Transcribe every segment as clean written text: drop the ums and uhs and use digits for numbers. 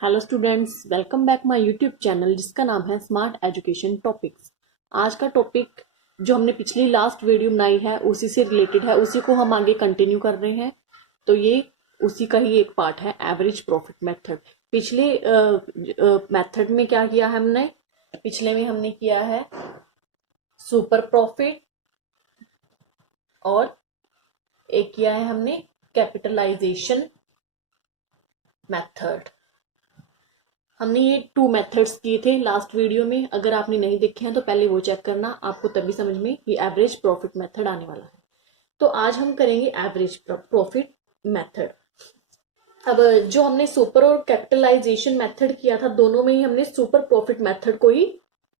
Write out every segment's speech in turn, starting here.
Hello students, welcome back my YouTube channel जिसका नाम है स्मार्ट एजुकेशन टॉपिक्स। आज का टॉपिक जो हमने पिछली लास्ट वीडियो बनाई है उसी से रिलेटेड है, उसी को हम आगे कंटिन्यू कर रहे हैं। तो ये उसी का ही एक पार्ट है, एवरेज प्रॉफिट मेथड। पिछले मेथड में क्या किया है हमने? पिछले में हमने किया है सुपर प्रॉफिट और एक किया है हमने कैपिटलाइजेशन मेथड। हमने ये 2 मेथड्स किए थे लास्ट वीडियो में। अगर आपने नहीं देखे हैं तो पहले वो चेक करना, आपको तभी समझ में ये एवरेज प्रॉफिट मेथड आने वाला है। तो आज हम करेंगे एवरेज प्रॉफिट मेथड। अब जो हमने सुपर और कैपिटलाइजेशन मेथड किया था, दोनों में ही हमने सुपर प्रॉफिट मेथड को ही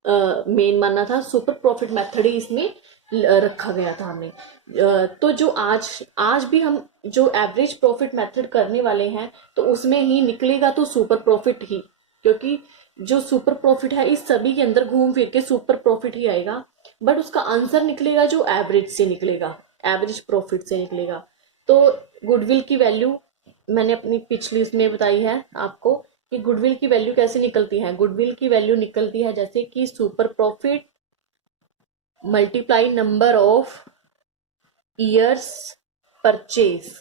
मेन माना था। सुपर प्रॉफिट मेथड ही इसमें रखा गया था हमने। तो जो आज भी हम जो एवरेज प्रॉफिट मेथड करने वाले हैं तो उसमें ही निकलेगा तो सुपर प्रॉफिट ही, क्योंकि जो सुपर प्रॉफिट है इस सभी के अंदर घूम फिर के सुपर प्रॉफिट ही आएगा, बट उसका आंसर निकलेगा जो एवरेज से निकलेगा, एवरेज प्रॉफिट से निकलेगा। तो गुडविल की वैल्यू मैंने अपनी पिछली उसमें बताई है आपको कि गुडविल की वैल्यू कैसे निकलती है। गुडविल की वैल्यू निकलती है जैसे कि super profit multiply number of years purchase,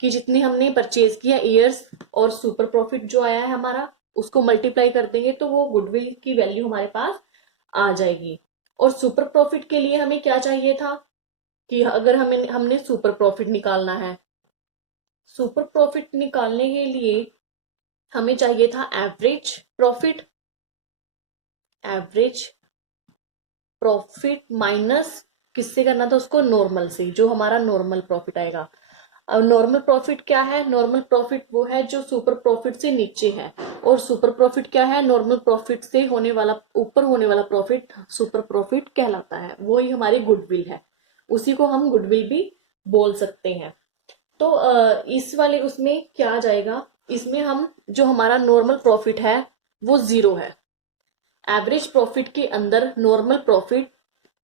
कि जितनी हमने परचेज किया ईयर्स और सुपर प्रॉफिट जो आया है हमारा उसको मल्टीप्लाई कर देंगे तो वो गुडविल की वैल्यू हमारे पास आ जाएगी। और सुपर प्रॉफिट के लिए हमें क्या चाहिए था कि अगर हमने सुपर प्रॉफिट निकालना है, सुपर प्रॉफिट निकालने के लिए हमें चाहिए था average profit. Average profit minus किससे करना था उसको? नॉर्मल से, जो हमारा नॉर्मल प्रॉफिट आएगा। अब नॉर्मल प्रॉफिट क्या है? नॉर्मल प्रॉफिट वो है जो सुपर प्रॉफिट से नीचे है, और सुपर प्रॉफिट क्या है? नॉर्मल प्रॉफिट से होने वाला ऊपर होने वाला प्रॉफिट सुपर प्रॉफिट कहलाता है। वो ही हमारी गुडविल है, उसी को हम गुडविल भी बोल सकते हैं। तो इस वाले उसमें क्या आ जाएगा? इसमें हम जो हमारा नॉर्मल प्रॉफिट है वो 0 है। एवरेज प्रॉफिट के अंदर नॉर्मल प्रॉफिट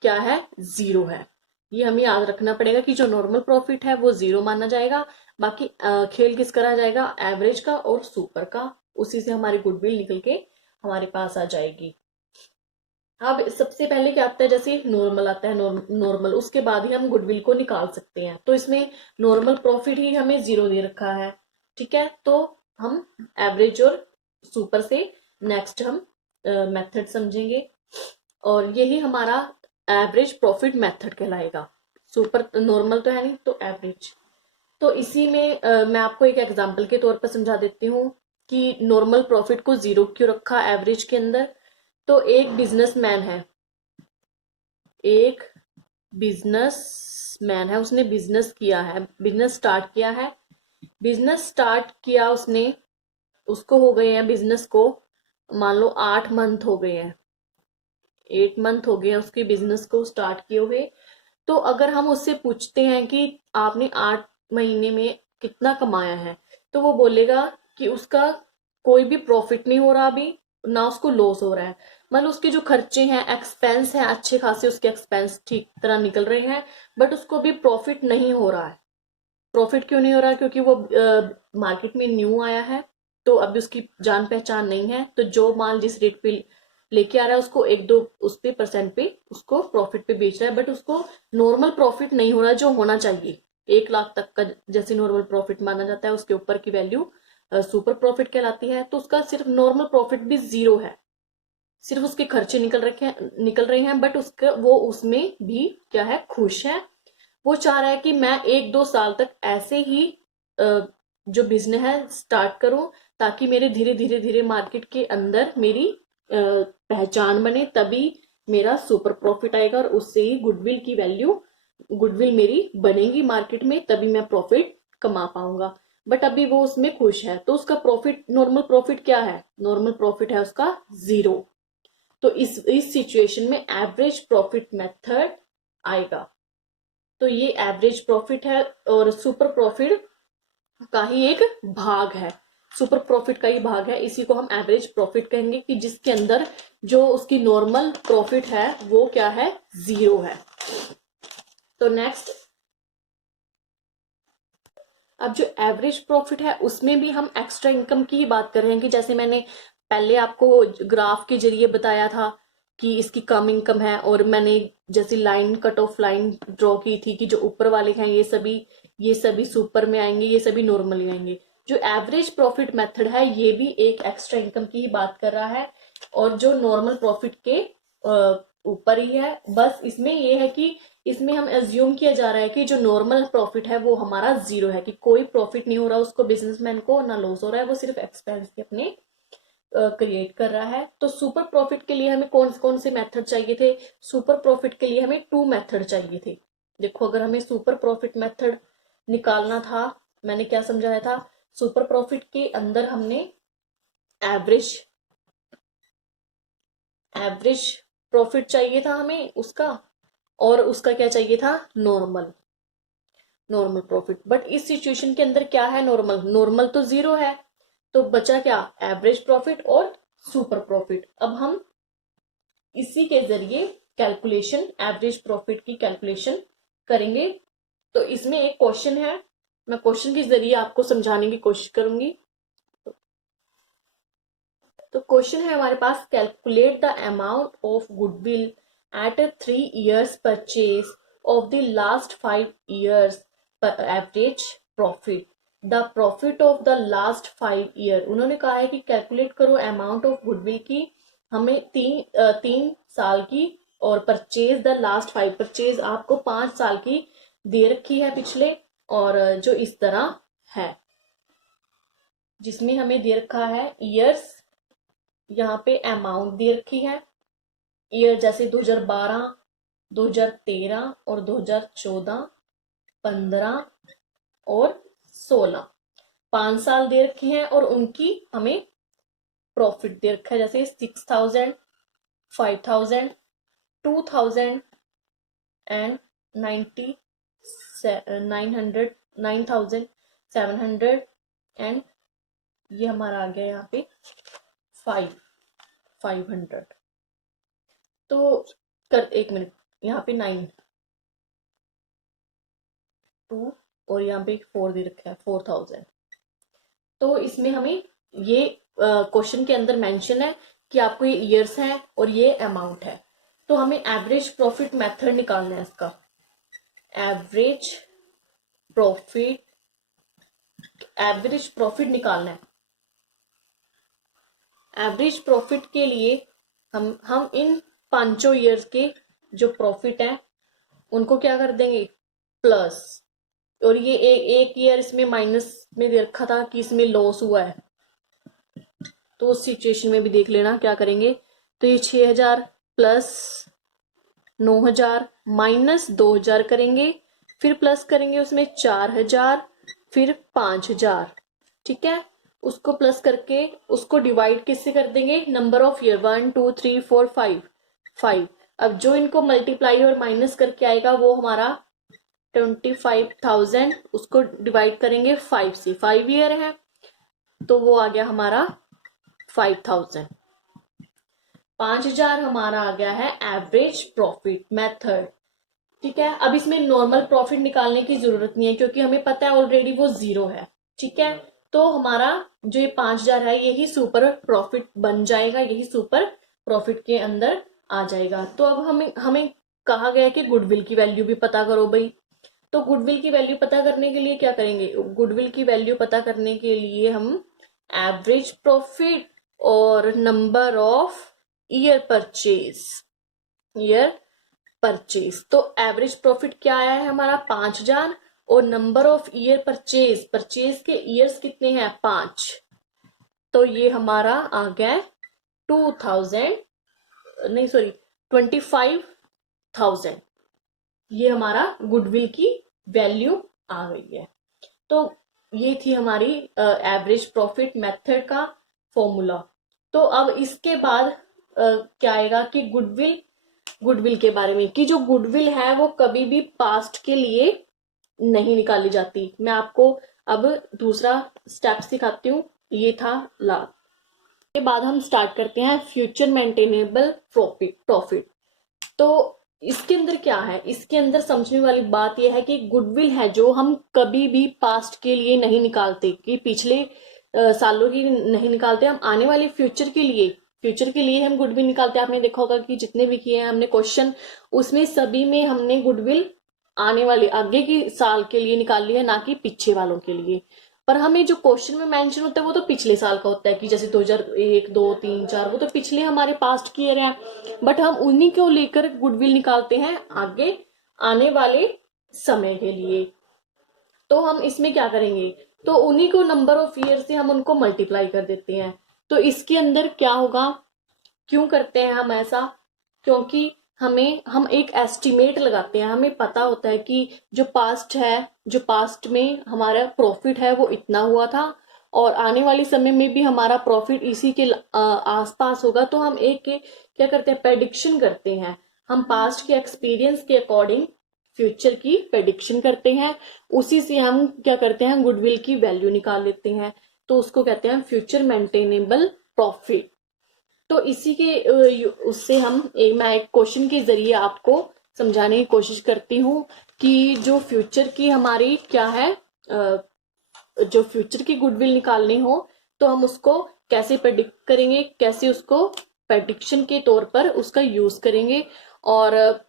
क्या है? 0 है। ये हमें याद रखना पड़ेगा कि जो नॉर्मल प्रॉफिट है वो 0 माना जाएगा। बाकी खेल किस करा जाएगा? एवरेज का और सुपर का। उसी से हमारी गुडविल निकल के हमारे पास आ जाएगी। अब सबसे पहले क्या आता है? जैसे नॉर्मल आता है, नॉर्मल उसके बाद ही हम गुडविल को निकाल सकते हैं। तो इसमें नॉर्मल प्रॉफिट ही हमें 0 दे रखा है, ठीक है। तो हम एवरेज और सुपर से नेक्स्ट हम मेथड समझेंगे, और यही हमारा एवरेज प्रॉफिट मेथड कहलाएगा। सुपर नॉर्मल तो है नहीं, तो एवरेज। तो इसी में मैं आपको एक एग्जांपल के तौर पर समझा देती हूँ कि नॉर्मल प्रॉफिट को 0 क्यों रखा एवरेज के अंदर। तो एक बिजनेसमैन है, एक बिजनेसमैन है, उसने बिजनेस किया है, बिजनेस स्टार्ट किया है। बिजनेस स्टार्ट किया उसने, उसको हो गए हैं बिजनेस को मान लो 8 मंथ हो गए हैं, 8 मंथ हो गए हैं उसके बिजनेस को स्टार्ट किए हुए। तो अगर हम उससे पूछते हैं कि आपने 8 महीने में कितना कमाया है, तो वो बोलेगा कि उसका कोई भी प्रॉफिट नहीं हो रहा अभी, ना उसको लॉस हो रहा है। मतलब उसके जो खर्चे हैं, एक्सपेंस हैं, अच्छे खासे उसके एक्सपेंस ठीक तरह निकल रहे हैं, बट उसको भी प्रॉफिट नहीं हो रहा है। प्रॉफिट क्यों नहीं हो रहा? क्योंकि वो मार्केट में न्यू आया है, तो अभी उसकी जान पहचान नहीं है। तो जो माल जिस रेट पे लेके आ रहा है उसको 1-2 उस पे परसेंट पे उसको प्रॉफिट पे बेच रहा है, बट उसको नॉर्मल प्रॉफिट नहीं हो रहा जो होना चाहिए। 1 लाख तक का जैसे नॉर्मल प्रॉफिट माना जाता है, उसके ऊपर की वैल्यू सुपर प्रॉफिट कहलाती है। तो उसका सिर्फ नॉर्मल प्रॉफिट भी 0 है, सिर्फ उसके खर्चे निकल रहे हैं, बट उसका वो उसमें भी क्या है? खुश है। वो चाह रहा है कि मैं 1-2 साल तक ऐसे ही जो बिजनेस है स्टार्ट करूं, ताकि मेरे धीरे धीरे धीरे मार्केट के अंदर मेरी पहचान बने, तभी मेरा सुपर प्रॉफिट आएगा और उससे ही गुडविल की वैल्यू, गुडविल मेरी बनेगी मार्केट में, तभी मैं प्रॉफिट कमा पाऊंगा। बट अभी वो उसमें खुश है, तो उसका प्रॉफिट, नॉर्मल प्रॉफिट क्या है? नॉर्मल प्रॉफिट है उसका 0। तो इस सिचुएशन में एवरेज प्रॉफिट मेथड आएगा। तो ये एवरेज प्रॉफिट है और सुपर प्रॉफिट का ही एक भाग है, सुपर प्रॉफिट का ही भाग है। इसी को हम एवरेज प्रॉफिट कहेंगे कि जिसके अंदर जो उसकी नॉर्मल प्रॉफिट है वो क्या है? 0 है। तो नेक्स्ट अब जो एवरेज प्रॉफिट है उसमें भी हम एक्स्ट्रा इनकम की ही बात कर रहे हैं कि जैसे मैंने पहले आपको ग्राफ के जरिए बताया था कि इसकी कम इनकम है, और मैंने जैसी line cut off line draw की थी कि जो ऊपर वाले हैं ये सभी सुपर में आएंगे, ये सभी नॉर्मल में आएंगे। जो एवरेज प्रॉफिट मेथड है ये भी एक एक्स्ट्रा इनकम की ही बात कर रहा है, और जो नॉर्मल प्रॉफिट के ऊपर ही है। बस इसमें ये है कि इसमें हम एज्यूम किया जा रहा है कि जो नॉर्मल प्रॉफिट है वो हमारा जीरो है, कि कोई प्रॉफिट नहीं हो रहा उसको, बिजनेसमैन को ना लॉस हो रहा है, वो सिर्फ एक्सपेंस के अपने क्रिएट कर रहा है। तो सुपर प्रॉफिट के लिए हमें कौन कौन से मेथड चाहिए थे? सुपर प्रॉफिट के लिए हमें 2 मेथड चाहिए थे। देखो, अगर हमें सुपर प्रॉफिट मेथड निकालना था, मैंने क्या समझाया था? सुपर प्रॉफिट के अंदर हमने एवरेज प्रॉफिट चाहिए था हमें उसका, और उसका क्या चाहिए था? Normal profit. बट इस सिचुएशन के अंदर क्या है? नॉर्मल तो जीरो है, तो बचा क्या? एवरेज प्रॉफिट और सुपर प्रॉफिट। अब हम इसी के जरिए कैलकुलेशन, एवरेज प्रॉफिट की कैलकुलेशन करेंगे। तो इसमें एक क्वेश्चन है, मैं क्वेश्चन के जरिए आपको समझाने की कोशिश करूंगी। तो क्वेश्चन है हमारे पास, calculate the amount of goodwill at 3 years purchase of the last 5 years पर average profit, the profit of the last 5 year। उन्होंने कहा है कि कैलकुलेट करो अमाउंट ऑफ गुडविल की, हमें 3 साल की, और परचेज द लास्ट 5, परचेज आपको 5 साल की दे रखी है पिछले, और जो इस तरह है जिसमें हमें दे रखा है ईयर्स, यहाँ पे अमाउंट दे रखी है ईयर, जैसे 2012, 2013 और 2014, 15 और 16, 5 साल दे रखे हैं, और उनकी हमें प्रॉफिट दे रखा है, जैसे 6000, 5000, 2000 एंड 900, 9700, एंड ये हमारा आ गया यहाँ पे 500। तो एक मिनट, यहाँ पे 9, 2 और यहाँ पे 4 दे रखा है, 4000। तो इसमें हमें ये क्वेश्चन के अंदर मेंशन है कि आपको ये ईयर्स है और ये अमाउंट है। तो हमें एवरेज प्रॉफिट मेथड निकालना है इसका। एवरेज प्रॉफिट निकालना है। एवरेज प्रॉफिट के लिए हम इन 5 ईयर्स के जो प्रॉफिट है उनको क्या कर देंगे? प्लस, और ये एक ईयर इसमें माइनस में दे रखा था कि इसमें लॉस हुआ है, तो उस सिचुएशन में भी देख लेना क्या करेंगे। तो ये 6000 प्लस 9000 माइनस 2000 करेंगे, फिर प्लस करेंगे उसमें 4000, फिर 5000। ठीक है, उसको प्लस करके उसको डिवाइड किससे कर देंगे? Number of year, 1 2 3 4 5। अब जो इनको मल्टीप्लाई और माइनस करके आएगा वो हमारा 25,000, उसको डिवाइड करेंगे 5 से, 5 ईयर है तो वो आ गया हमारा 5000। 5000 हमारा आ गया है एवरेज प्रॉफिट मेथड। ठीक है, अब इसमें नॉर्मल प्रॉफिट निकालने की जरूरत नहीं है क्योंकि हमें पता है ऑलरेडी वो जीरो है। ठीक है, तो हमारा जो ये 5000 है यही सुपर प्रॉफिट बन जाएगा, यही सुपर प्रॉफिट के अंदर आ जाएगा। तो अब हमें कहा गया कि गुडविल की वैल्यू भी पता करो भाई। तो गुडविल की वैल्यू पता करने के लिए क्या करेंगे? गुडविल की वैल्यू पता करने के लिए हम एवरेज प्रॉफिट और नंबर ऑफ ईयर परचेज। तो एवरेज प्रॉफिट क्या आया है हमारा? 5000, और नंबर ऑफ ईयर परचेज के ईयर्स कितने हैं? 5। तो ये हमारा आ गया 25,000। ये हमारा गुडविल की वैल्यू आ गई है। तो ये थी हमारी एवरेज प्रॉफिट मेथड का फॉर्मूला। तो अब इसके बाद क्या आएगा कि गुडविल के बारे में, कि जो गुडविल है वो कभी भी पास्ट के लिए नहीं निकाली जाती। मैं आपको अब दूसरा स्टेप सिखाती हूँ। ये था लाभ। के बाद हम स्टार्ट करते हैं फ्यूचर मेंटेनेबल प्रॉफिट। तो इसके अंदर क्या है, इसके अंदर समझने वाली बात यह है कि गुडविल है जो हम कभी भी पास्ट के लिए नहीं निकालते, कि पिछले सालों की नहीं निकालते, हम आने वाले फ्यूचर के लिए हम गुडविल निकालते हैं। आपने देखा होगा कि जितने भी किए हैं हमने क्वेश्चन, उसमें सभी में हमने गुडविल आने वाले आगे की साल के लिए निकाल ली है, ना कि पीछे वालों के लिए। पर हमें जो क्वेश्चन में मेंशन होता है वो तो पिछले साल का होता है, कि जैसे 2001, 2, 3, 4 वो तो पिछले हमारे पास्ट ईयर है, बट हम उन्हीं को लेकर गुडविल निकालते हैं आगे आने वाले समय के लिए। तो हम इसमें क्या करेंगे, तो उन्हीं को नंबर ऑफ ईयर से हम उनको मल्टीप्लाई कर देते हैं। तो इसके अंदर क्या होगा, क्यों करते हैं हम ऐसा, क्योंकि हम एक एस्टिमेट लगाते हैं, हमें पता होता है कि जो पास्ट में हमारा प्रॉफिट है वो इतना हुआ था, और आने वाले समय में भी हमारा प्रॉफिट इसी के आसपास होगा। तो हम क्या करते हैं, प्रेडिक्शन करते हैं। हम पास्ट के एक्सपीरियंस के अकॉर्डिंग फ्यूचर की प्रेडिक्शन करते हैं, उसी से हम क्या करते हैं, गुडविल की वैल्यू निकाल लेते हैं। तो उसको कहते हैं फ्यूचर मेंटेनेबल प्रॉफिट। तो इसी के उससे मैं एक क्वेश्चन के जरिए आपको समझाने की कोशिश करती हूँ कि जो फ्यूचर की हमारी क्या है, जो फ्यूचर की गुडविल निकालनी हो तो हम उसको कैसे प्रेडिक्ट करेंगे, कैसे उसको प्रेडिक्शन के तौर पर उसका यूज करेंगे। और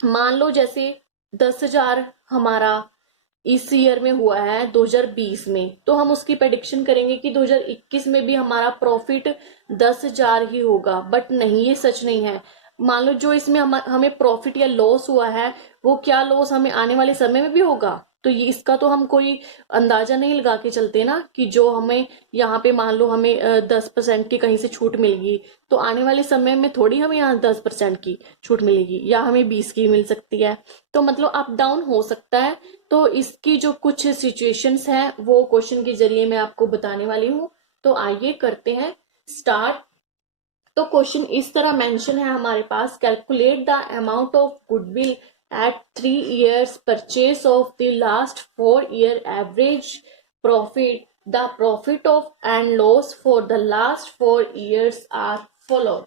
मान लो जैसे 10,000 हमारा इस ईयर में हुआ है 2020 में, तो हम उसकी प्रेडिक्शन करेंगे कि 2021 में भी हमारा प्रॉफिट 10,000 ही होगा, बट नहीं, ये सच नहीं है। मान लो जो इसमें हमें प्रॉफिट या लॉस हुआ है, वो क्या लॉस हमें आने वाले समय में भी होगा, तो ये इसका तो हम कोई अंदाजा नहीं लगा के चलते ना, कि जो हमें यहाँ पे मान लो हमें 10% की कहीं से छूट मिलेगी, तो आने वाले समय में थोड़ी हमें यहाँ 10% की छूट मिलेगी, या हमें 20 की मिल सकती है। तो मतलब अप डाउन हो सकता है। तो इसकी जो कुछ सिचुएशंस हैं वो क्वेश्चन के जरिए मैं आपको बताने वाली हूँ। तो आइए करते हैं स्टार्ट। तो क्वेश्चन इस तरह मेंशन है हमारे पास, calculate the amount of goodwill at 3 years purchase of the last 4 year average profit, the profit of and loss for the last 4 years are follow.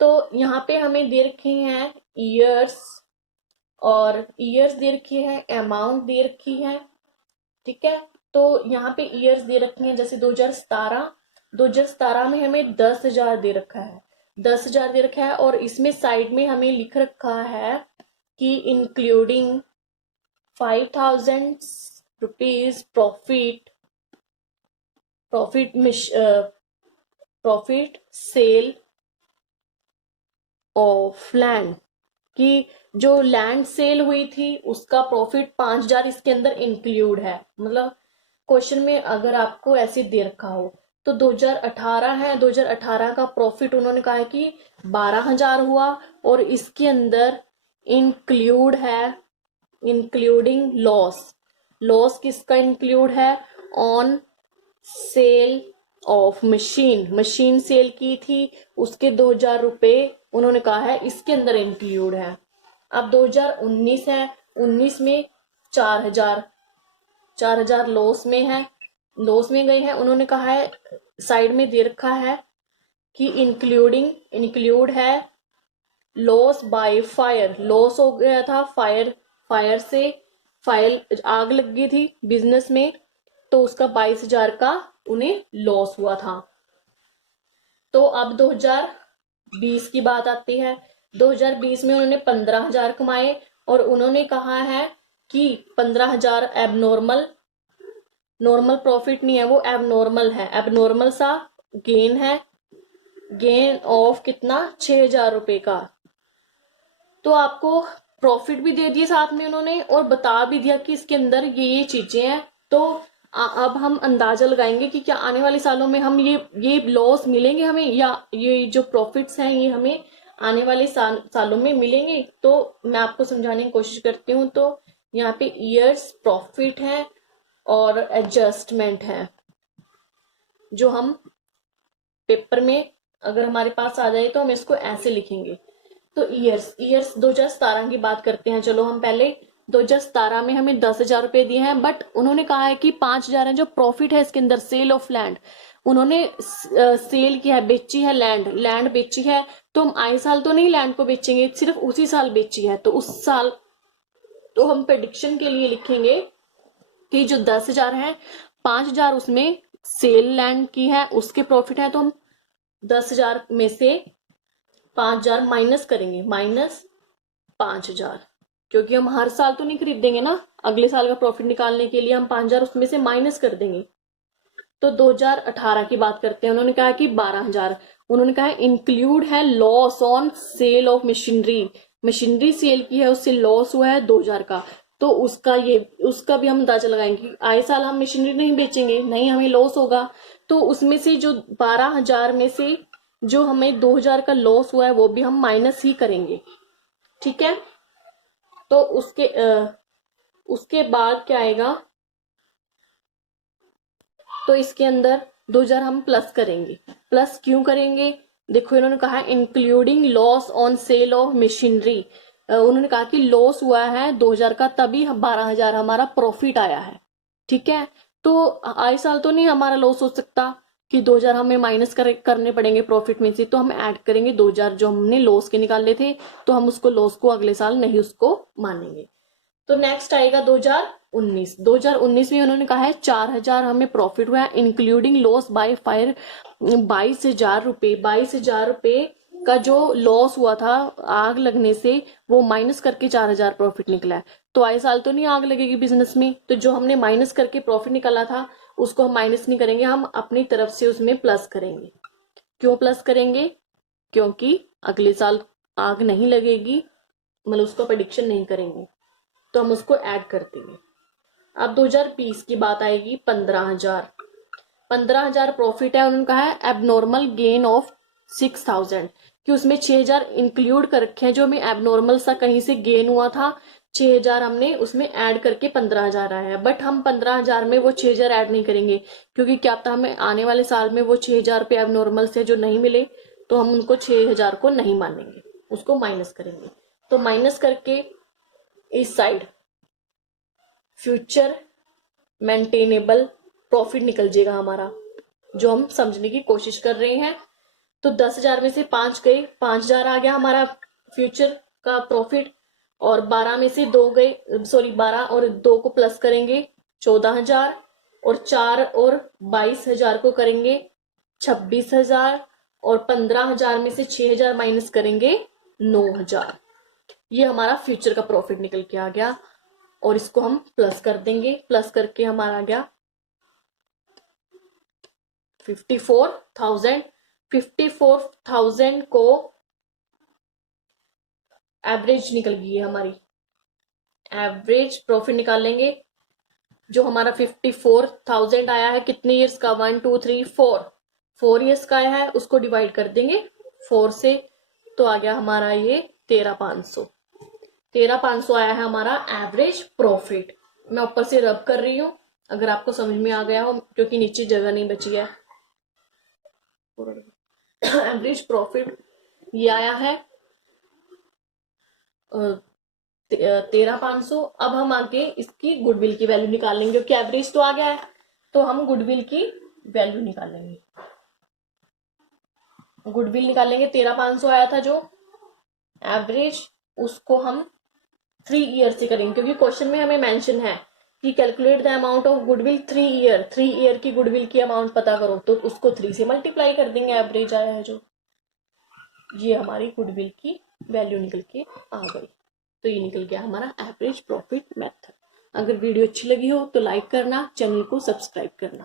तो यहाँ पे हमें दे रखे हैं ईयर्स, और ईयर्स दे रखी है, अमाउंट दे रखी है, ठीक है। तो यहाँ पे ईयर्स दे रखी हैं, जैसे 2017 में हमें 10,000 दे रखा है, 10,000 दे रखा है, और इसमें साइड में हमें लिख रखा है कि including 5,000 rupees profit sale of land, कि जो लैंड सेल हुई थी उसका प्रॉफिट 5,000 इसके अंदर इंक्लूड है। मतलब क्वेश्चन में अगर आपको ऐसे दे रखा हो, तो 2018 है, 2018 का प्रॉफिट उन्होंने कहा है कि 12,000 हुआ, और इसके अंदर इंक्लूड है, इंक्लूडिंग लॉस किसका इंक्लूड है, on sale of machine sale की थी, उसके 2,000 रुपए उन्होंने कहा है इसके अंदर इंक्लूड है। अब 2019 है, 19 में 4,000 लॉस में गए हैं। उन्होंने कहा है, साइड में दे रखा है कि इंक्लूड है लॉस बाय फायर, लॉस हो गया था फायर से, आग लग गई थी बिजनेस में, तो उसका 22,000 का उन्हें लॉस हुआ था। तो अब 2020 की बात आती है, 2020 में उन्होंने 15,000 कमाए, और उन्होंने कहा है कि 15,000 नॉर्मल प्रॉफिट नहीं है, वो एबनॉर्मल है, एबनॉर्मल सा गेन है, गेन ऑफ कितना, 6,000 रुपए का। तो आपको प्रॉफिट भी दे दिए साथ में उन्होंने, और बता भी दिया कि इसके अंदर ये चीजें हैं। तो अब हम अंदाजा लगाएंगे कि क्या आने वाले सालों में हम ये लॉस मिलेंगे हमें, या ये जो प्रॉफिट्स हैं ये हमें आने वाले सालों में मिलेंगे। तो मैं आपको समझाने की कोशिश करती हूँ। तो यहाँ पे ईयर्स प्रॉफिट है और एडजस्टमेंट है, जो हम पेपर में अगर हमारे पास आ जाए तो हम इसको ऐसे लिखेंगे। तो ईयर्स 2017 की बात करते हैं। चलो हम पहले 2017 में हमें 10,000 रुपए दिए हैं, बट उन्होंने कहा है कि 5,000 है जो प्रॉफिट है इसके अंदर, सेल ऑफ लैंड। उन्होंने सेल किया है, बेची है लैंड बेची है। तो हम आए साल तो नहीं लैंड को बेचेंगे, सिर्फ उसी साल बेची है, तो उस साल तो हम प्रेडिक्शन के लिए लिखेंगे कि जो 10,000 है, 5,000 उसमें सेल लैंड की है, उसके प्रॉफिट है, तो हम 10,000 में से 5,000 माइनस करेंगे, माइनस 5,000, क्योंकि हम हर साल तो नहीं खरीदेंगे ना, अगले साल का प्रॉफिट निकालने के लिए हम 5,000 उसमें से माइनस कर देंगे। तो 2018 की बात करते हैं, उन्होंने कहा कि 12,000, उन्होंने कहा इंक्लूड है loss on sale of machinery sale की है, उससे लॉस हुआ है 2,000 का, तो उसका भी हम अंदाजा लगाएंगे। आए साल हम मशीनरी नहीं बेचेंगे, नहीं हमें लॉस होगा, तो उसमें से जो 12,000 में से जो हमें 2,000 का लॉस हुआ है वो भी हम माइनस ही करेंगे, ठीक है। तो उसके बाद क्या आएगा, तो इसके अंदर 2,000 हम प्लस करेंगे। प्लस क्यों करेंगे, देखो इन्होंने कहा including loss on sale of machinery, उन्होंने कहा कि लॉस हुआ है 2,000 का, तभी 12,000 हमारा प्रॉफिट आया है, ठीक है। तो आए साल तो नहीं हमारा लॉस हो सकता कि 2,000 हमें माइनस करने पड़ेंगे प्रॉफिट में से, तो हम ऐड करेंगे 2,000 जो हमने लॉस के निकाले थे, तो हम उसको लॉस को अगले साल नहीं उसको मानेंगे। तो नेक्स्ट आएगा 2019 में उन्होंने कहा है 4,000 हमें प्रॉफिट हुआ है इंक्लूडिंग लॉस बाय फायर, 22,000 रुपए का जो लॉस हुआ था आग लगने से, वो माइनस करके 4,000 प्रॉफिट निकला है। तो आए साल तो नहीं आग लगेगी बिजनेस में, तो जो हमने माइनस करके प्रॉफिट निकाला था उसको हम माइनस नहीं करेंगे, हम अपनी तरफ से उसमें प्लस करेंगे। क्यों प्लस करेंगे, क्योंकि अगले साल आग नहीं लगेगी, मतलब उसको प्रेडिक्शन नहीं करेंगे, तो हम उसको ऐड कर देंगे। अब 2020 की बात आएगी, 15,000 प्रॉफिट है, उन्होंने कहा है एबनॉर्मल गेन ऑफ 6,000, कि उसमें 6,000 इंक्लूड कर रखे हैं, जो हमें एबनॉर्मल सा कहीं से गेन हुआ था, 6,000 हमने उसमें ऐड करके 15,000 आया है। बट हम 15,000 में वो 6,000 ऐड नहीं करेंगे, क्योंकि क्या पता हमें आने वाले साल में वो 6,000 रुपये एबनॉर्मल से जो नहीं मिले, तो हम उनको 6,000 को नहीं मानेंगे, उसको माइनस करेंगे। तो माइनस करके इस साइड फ्यूचर मेंटेनेबल प्रॉफिट निकल जाएगा हमारा, जो हम समझने की कोशिश कर रहे हैं। तो 10,000 में से 5 गए, 5,000 आ गया हमारा फ्यूचर का प्रॉफिट, और 12 में से 2 गए, सॉरी 12 और 2 को प्लस करेंगे 14,000, और 4 और 22,000 को करेंगे 26,000, और 15,000 में से 6,000 माइनस करेंगे 9,000। ये हमारा फ्यूचर का प्रॉफिट निकल के आ गया, और इसको हम प्लस कर देंगे, प्लस करके हमारा आ गया 54,000। 54,000 को एवरेज निकल गई है हमारी, एवरेज प्रॉफिट निकाल लेंगे। जो हमारा 54,000 आया है कितने ईयर्स का, 1 2 3 4 ईयर्स का आया है, उसको डिवाइड कर देंगे 4 से, तो आ गया हमारा ये 13,500 आया है हमारा एवरेज प्रॉफिट। मैं ऊपर से रब कर रही हूं, अगर आपको समझ में आ गया हो, क्योंकि नीचे जगह नहीं बची है। एवरेज प्रॉफिट ये आया है 13,500। अब हम आगे इसकी गुडविल की वैल्यू निकालेंगे, क्योंकि एवरेज तो आ गया है, तो हम गुडविल की वैल्यू निकालेंगे। गुडविल निकालेंगे, 13,500 आया था जो एवरेज, उसको हम 3 ईयर से करेंगे, क्योंकि क्वेश्चन में हमें मेंशन है कि calculate the amount of goodwill 3 year की गुडविल की अमाउंट पता करो, तो उसको 3 से मल्टीप्लाई कर देंगे, एवरेज आया है जो, ये हमारी गुडविल की वैल्यू निकल के आ गई। तो ये निकल गया हमारा एवरेज प्रॉफिट मेथड। अगर वीडियो अच्छी लगी हो तो लाइक करना, चैनल को सब्सक्राइब करना।